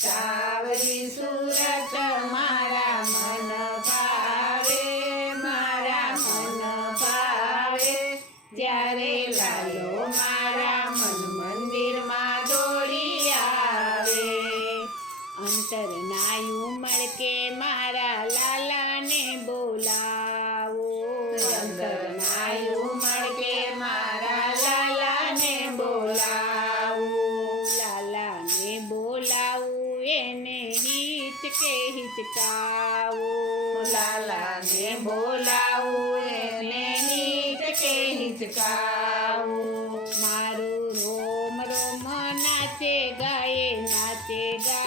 સાવરી સુરત મારા મન ભાવે, મારા મન ભાવે. જ્યારે લાલો મારા મન મંદિરમાં દોડી આવે. અંતરનાયું મળકે મારા લાલાને બોલાવો, અંતરનાયું મળકે મારા લાલાને બોલાવો. લાલાને બોલાવું એને હિચકે હિચકાવું, લાલાને બોલાવું એને હિચકે હિચકાવું. મારું રોમ રોમ નાચે ગાયે, નાચે ગાયે